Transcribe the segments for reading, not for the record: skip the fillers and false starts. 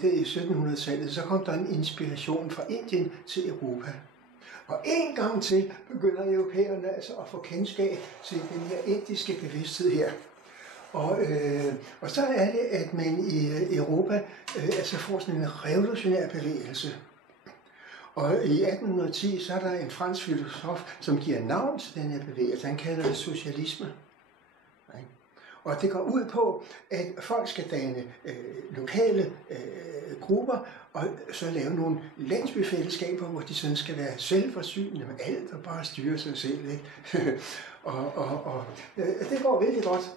skete i 1700-tallet, så kom der en inspiration fra Indien til Europa. Og en gang til begynder europæerne altså at få kendskab til den her indiske bevidsthed her. Og så er det, at man i Europa altså får sådan en revolutionær bevægelse. Og i 1810 så er der en fransk filosof, som giver navn til den her bevægelse. Han kalder det socialisme. Og det går ud på, at folk skal danne lokale grupper, og så lave nogle landsbyfællesskaber, hvor de sådan skal være selvforsynende med alt og bare styre sig selv. Ikke? og det går virkelig godt.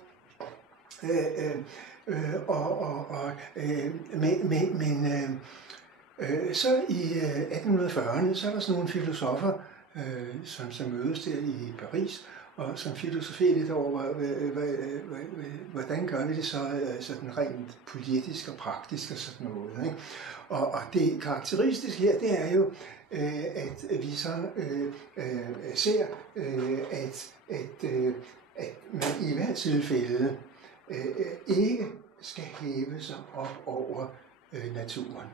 Men så i 1840'erne, så er der sådan nogle filosofer, som mødes der i Paris, og som filosoferer lidt over, hvordan gør vi det så sådan rent politisk og praktisk og sådan noget. Ikke? Og det karakteristiske her, det er jo, at vi så ser, at man i hvert tilfælde ikke skal hæve sig op over naturen.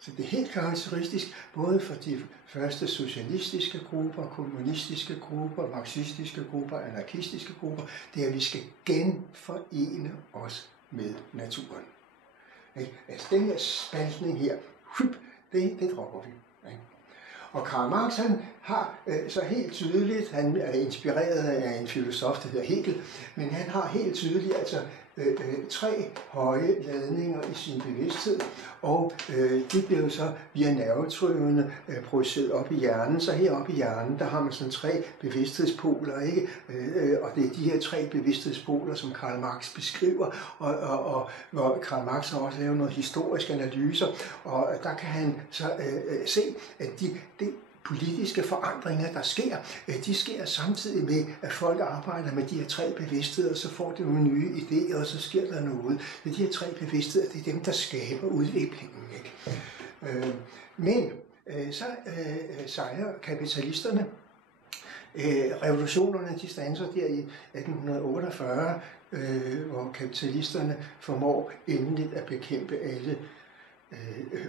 Så det er helt karakteristisk, både for de første socialistiske grupper, kommunistiske grupper, marxistiske grupper, anarkistiske grupper, det er, at vi skal genforene os med naturen. Altså den her spaltning her, det dropper vi. Og Karl Marx, han har så helt tydeligt, han er inspireret af en filosof, der hedder Hegel, men han har helt tydeligt altså 3 høje ladninger i sin bevidsthed, og det bliver så via nervetrådene projiceret op i hjernen. Så heroppe i hjernen, der har man sådan 3 bevidsthedspoler, ikke? Og det er de her 3 bevidsthedspoler, som Karl Marx beskriver, og hvor Karl Marx har også lavet noget historiske analyser, og der kan han så se, at de politiske forandringer, der sker, de sker samtidig med, at folk arbejder med de her 3 bevidstheder, så får de nogle nye idéer, og så sker der noget. De her 3 bevidstheder, det er dem, der skaber udviklingen. Ikke? Men så sejrer kapitalisterne. Revolutionerne, de standser der i 1848, hvor kapitalisterne formår endeligt at bekæmpe alle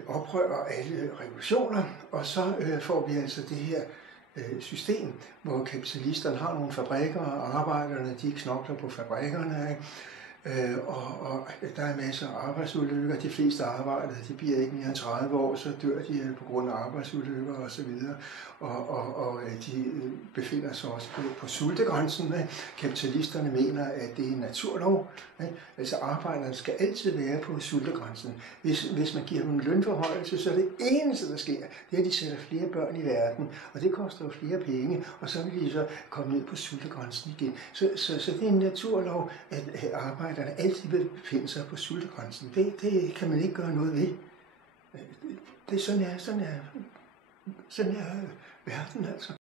oprør og alle revolutioner, og så får vi altså det her system, hvor kapitalisterne har nogle fabrikker, og arbejderne de knokler på fabrikkerne, ikke? Og der er masser af arbejdsulykker. De fleste arbejdere, de bliver ikke mere end 30 år, så dør de på grund af arbejdsulykker og så videre. Og de befinder sig også på sultegrænsen. Kapitalisterne mener, at det er en naturlov. Altså arbejderne skal altid være på sultegrænsen. Hvis man giver dem en lønforhøjelse, så er det eneste, der sker, det er, at de sætter flere børn i verden, og det koster jo flere penge, og så vil de så komme ned på sultegrænsen igen. Så det er en naturlov, at arbejderne altid vil befinde sig på sultegrænsen. Det kan man ikke gøre noget ved. Det er sådan er verden altså.